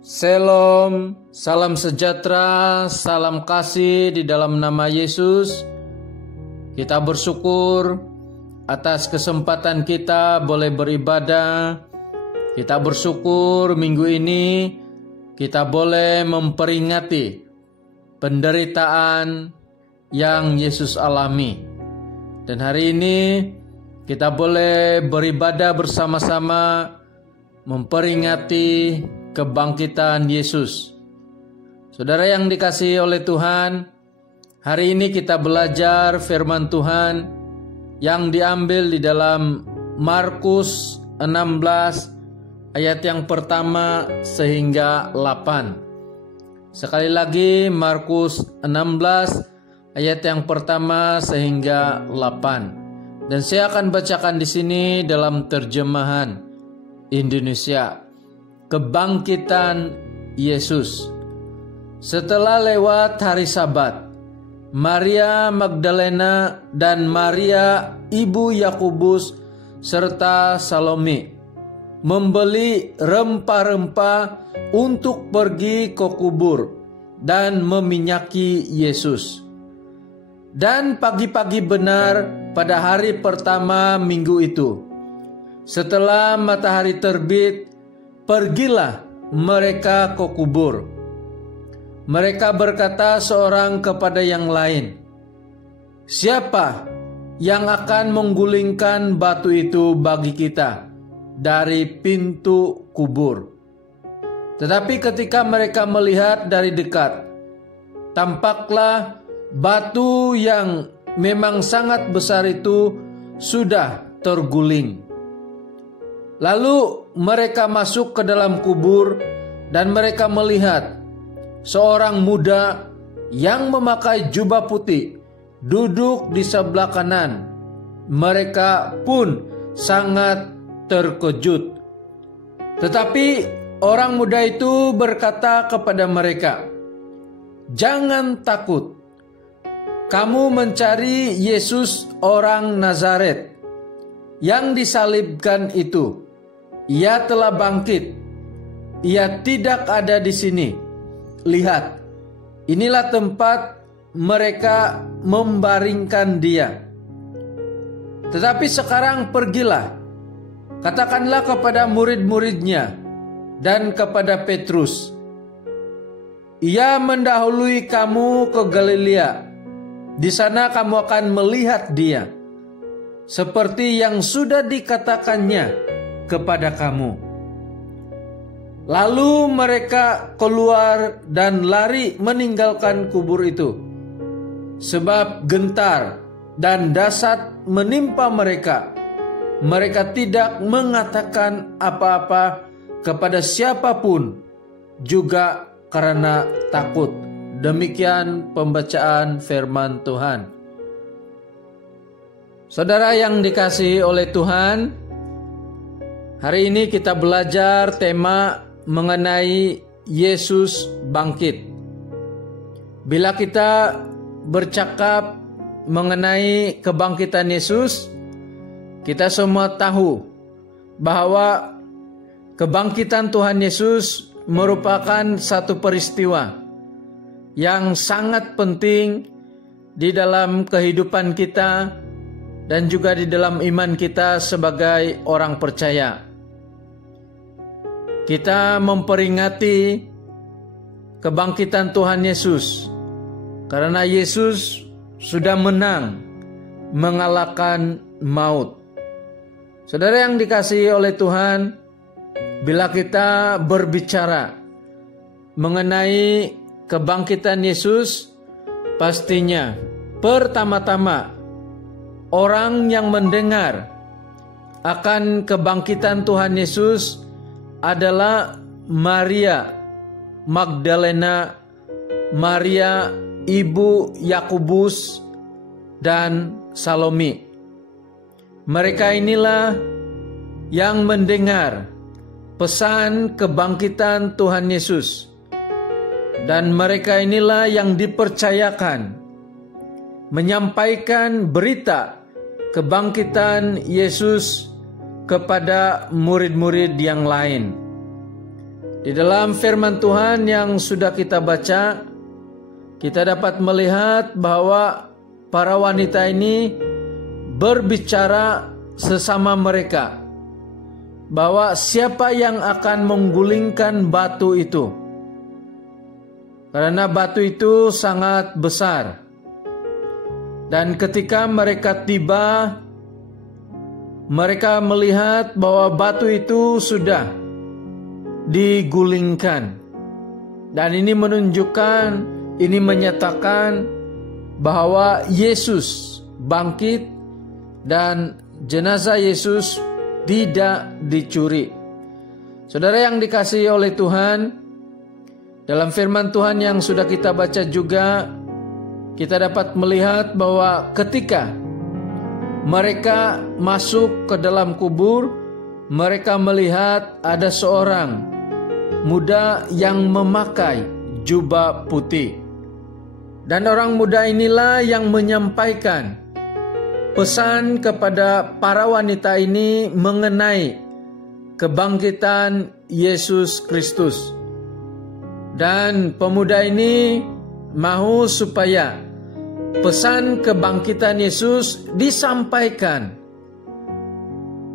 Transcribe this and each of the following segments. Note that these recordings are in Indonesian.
Shalom, salam sejahtera, salam kasih di dalam nama Yesus. Kita bersyukur atas kesempatan kita boleh beribadah. Kita bersyukur minggu ini kita boleh memperingati penderitaan yang Yesus alami. Dan hari ini kita boleh beribadah bersama-sama memperingati kebangkitan Yesus. Saudara yang dikasihi oleh Tuhan, hari ini kita belajar firman Tuhan yang diambil di dalam Markus 16 ayat yang pertama sehingga 8. Sekali lagi Markus 16 ayat yang pertama sehingga 8. Dan saya akan bacakan di sini dalam terjemahan Indonesia. Kebangkitan Yesus. Setelah lewat hari Sabat, Maria Magdalena dan Maria ibu Yakobus serta Salome membeli rempah-rempah untuk pergi ke kubur dan meminyaki Yesus. Dan pagi-pagi benar pada hari pertama minggu itu, setelah matahari terbit, pergilah mereka ke kubur. Mereka berkata seorang kepada yang lain, "Siapa yang akan menggulingkan batu itu bagi kita dari pintu kubur?" Tetapi ketika mereka melihat dari dekat, tampaklah batu yang memang sangat besar itu sudah terguling. Lalu mereka masuk ke dalam kubur dan mereka melihat seorang muda yang memakai jubah putih duduk di sebelah kanan. Mereka pun sangat terkejut. Tetapi orang muda itu berkata kepada mereka, "Jangan takut. Kamu mencari Yesus orang Nazaret yang disalibkan itu. Ia telah bangkit. Ia tidak ada di sini. Lihat, inilah tempat mereka membaringkan dia. Tetapi sekarang pergilah, katakanlah kepada murid-muridnya dan kepada Petrus, ia mendahului kamu ke Galilea. Di sana kamu akan melihat dia, seperti yang sudah dikatakannya kepada kamu." Lalu mereka keluar dan lari meninggalkan kubur itu, sebab gentar dan dahsyat menimpa mereka. Mereka tidak mengatakan apa-apa kepada siapapun, juga karena takut. Demikian pembacaan firman Tuhan. Saudara yang dikasihi oleh Tuhan, hari ini kita belajar tema mengenai Yesus bangkit. Bila kita bercakap mengenai kebangkitan Yesus, kita semua tahu bahwa kebangkitan Tuhan Yesus merupakan satu peristiwa yang sangat penting di dalam kehidupan kita dan juga di dalam iman kita sebagai orang percaya. Kita memperingati kebangkitan Tuhan Yesus karena Yesus sudah menang mengalahkan maut. Saudara yang dikasihi oleh Tuhan, bila kita berbicara mengenai kebangkitan Yesus, pastinya pertama-tama orang yang mendengar akan kebangkitan Tuhan Yesus adalah Maria Magdalena, Maria ibu Yakobus, dan Salome. Mereka inilah yang mendengar pesan kebangkitan Tuhan Yesus, dan mereka inilah yang dipercayakan menyampaikan berita kebangkitan Yesus kepada murid-murid yang lain. Di dalam firman Tuhan yang sudah kita baca, kita dapat melihat bahwa para wanita ini berbicara sesama mereka bahwa siapa yang akan menggulingkan batu itu, karena batu itu sangat besar. Dan ketika mereka tiba, mereka melihat bahwa batu itu sudah digulingkan. Dan ini menunjukkan, ini menyatakan bahwa Yesus bangkit dan jenazah Yesus tidak dicuri. Saudara yang dikasihi oleh Tuhan, dalam firman Tuhan yang sudah kita baca juga, kita dapat melihat bahwa ketika mereka masuk ke dalam kubur, mereka melihat ada seorang muda yang memakai jubah putih. Dan orang muda inilah yang menyampaikan pesan kepada para wanita ini mengenai kebangkitan Yesus Kristus. Dan pemuda ini mau supaya pesan kebangkitan Yesus disampaikan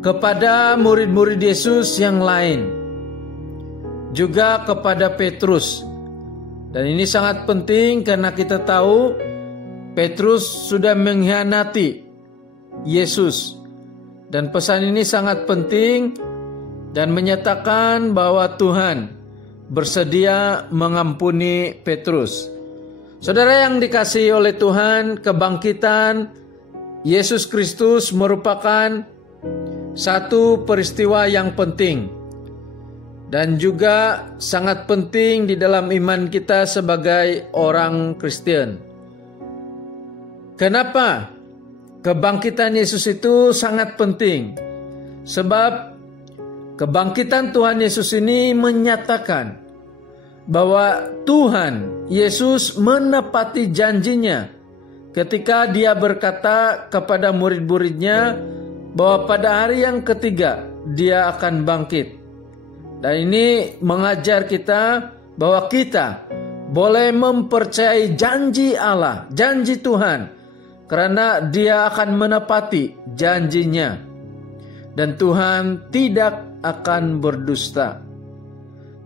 kepada murid-murid Yesus yang lain, juga kepada Petrus. Dan ini sangat penting karena kita tahu Petrus sudah mengkhianati Yesus. Dan pesan ini sangat penting dan menyatakan bahwa Tuhan bersedia mengampuni Petrus. Saudara yang dikasihi oleh Tuhan, kebangkitan Yesus Kristus merupakan satu peristiwa yang penting dan juga sangat penting di dalam iman kita sebagai orang Kristen. Kenapa kebangkitan Yesus itu sangat penting? Sebab kebangkitan Tuhan Yesus ini menyatakan bahwa Tuhan Yesus menepati janjinya ketika dia berkata kepada murid-muridnya bahwa pada hari yang ketiga dia akan bangkit. Dan ini mengajar kita bahwa kita boleh mempercayai janji Allah, janji Tuhan, karena dia akan menepati janjinya. Dan Tuhan tidak akan berdusta.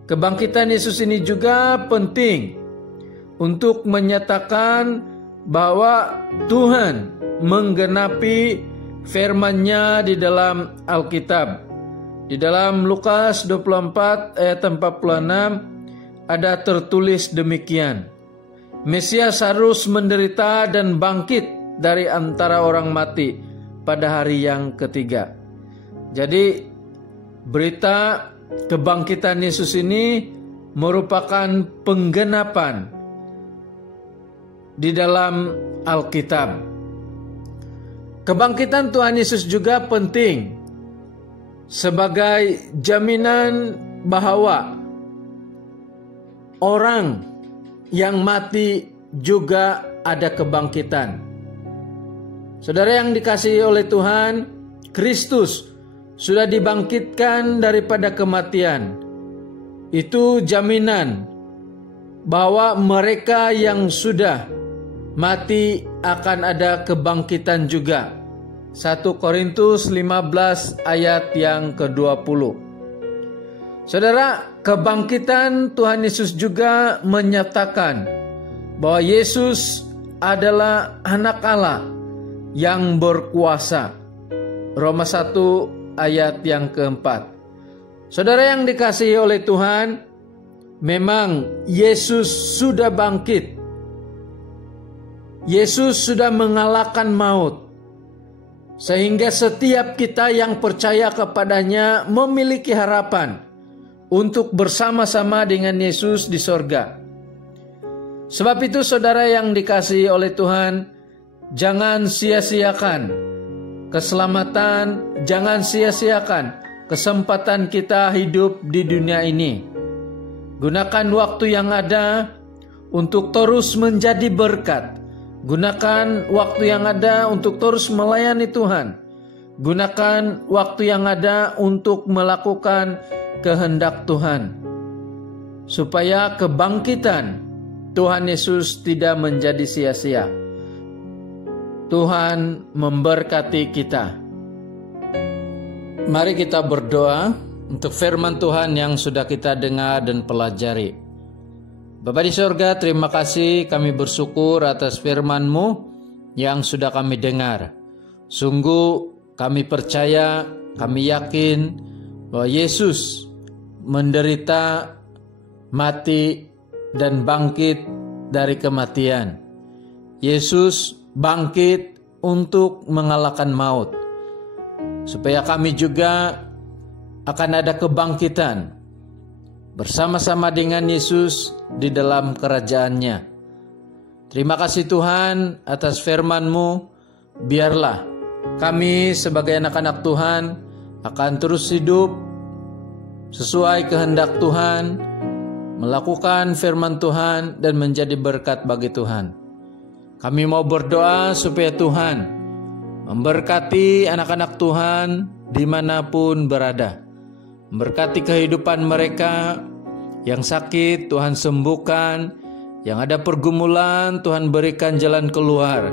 Kebangkitan Yesus ini juga penting untuk menyatakan bahwa Tuhan menggenapi firman-Nya di dalam Alkitab. Di dalam Lukas 24 ayat 46 ada tertulis demikian. Mesias harus menderita dan bangkit dari antara orang mati pada hari yang ketiga. Jadi berita kebangkitan Yesus ini merupakan penggenapan di dalam Alkitab. Kebangkitan Tuhan Yesus juga penting sebagai jaminan bahwa orang yang mati juga ada kebangkitan. Saudara yang dikasihi oleh Tuhan, Kristus sudah dibangkitkan daripada kematian. Itu jaminan bahwa mereka yang sudah mati akan ada kebangkitan juga. 1 Korintus 15 ayat yang ke-20. Saudara, kebangkitan Tuhan Yesus juga menyatakan bahwa Yesus adalah anak Allah yang berkuasa. Roma 1 ayat yang ke-4. Saudara yang dikasihi oleh Tuhan, memang Yesus sudah bangkit. Yesus sudah mengalahkan maut. Sehingga setiap kita yang percaya kepadanya memiliki harapan untuk bersama-sama dengan Yesus di sorga. Sebab itu saudara yang dikasihi oleh Tuhan, jangan sia-siakan keselamatan, jangan sia-siakan kesempatan kita hidup di dunia ini. Gunakan waktu yang ada untuk terus menjadi berkat. Gunakan waktu yang ada untuk terus melayani Tuhan. Gunakan waktu yang ada untuk melakukan kehendak Tuhan. supaya kebangkitan Tuhan Yesus tidak menjadi sia-sia. Tuhan memberkati kita. Mari kita berdoa untuk firman Tuhan yang sudah kita dengar dan pelajari. Bapa di sorga, terima kasih, kami bersyukur atas firman-Mu yang sudah kami dengar. Sungguh kami percaya, kami yakin bahwa Yesus menderita, mati, dan bangkit dari kematian. Yesus bangkit untuk mengalahkan maut, supaya kami juga akan ada kebangkitan bersama-sama dengan Yesus di dalam kerajaan-Nya. Terima kasih Tuhan atas firman-Mu. Biarlah kami sebagai anak-anak Tuhan akan terus hidup sesuai kehendak Tuhan, melakukan firman Tuhan dan menjadi berkat bagi Tuhan. Kami mau berdoa supaya Tuhan memberkati anak-anak Tuhan dimanapun berada. Memberkati kehidupan mereka. Yang sakit Tuhan sembuhkan, yang ada pergumulan Tuhan berikan jalan keluar.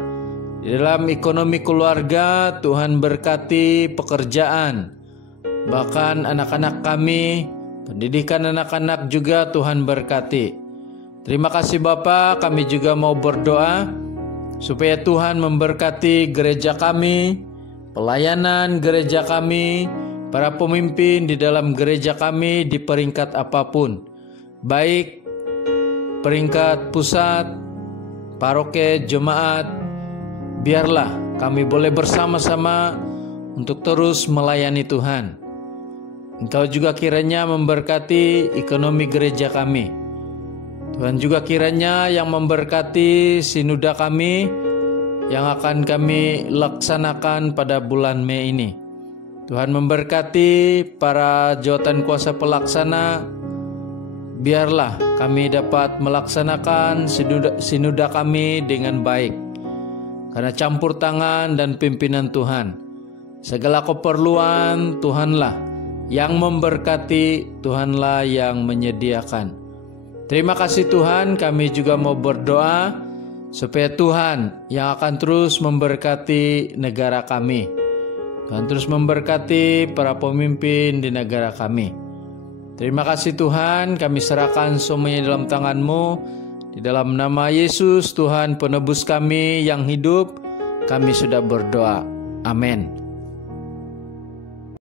Di dalam ekonomi keluarga Tuhan berkati pekerjaan. Bahkan anak-anak kami, pendidikan anak-anak juga Tuhan berkati. Terima kasih Bapa, kami juga mau berdoa supaya Tuhan memberkati gereja kami, pelayanan gereja kami, para pemimpin di dalam gereja kami di peringkat apapun, baik peringkat pusat, paroke, jemaat. Biarlah kami boleh bersama-sama untuk terus melayani Tuhan. Engkau juga kiranya memberkati ekonomi gereja kami. Tuhan juga kiranya yang memberkati sinuda kami yang akan kami laksanakan pada bulan Mei ini. Tuhan memberkati para jawatan kuasa pelaksana. Biarlah kami dapat melaksanakan sinuda kami dengan baik. Karena campur tangan dan pimpinan Tuhan. Segala keperluan Tuhanlah yang memberkati, Tuhanlah yang menyediakan. Terima kasih Tuhan, kami juga mau berdoa supaya Tuhan yang akan terus memberkati negara kami. Tuhan terus memberkati para pemimpin di negara kami. Terima kasih Tuhan, kami serahkan semuanya dalam tangan-Mu. Di dalam nama Yesus, Tuhan penebus kami yang hidup, kami sudah berdoa. Amin.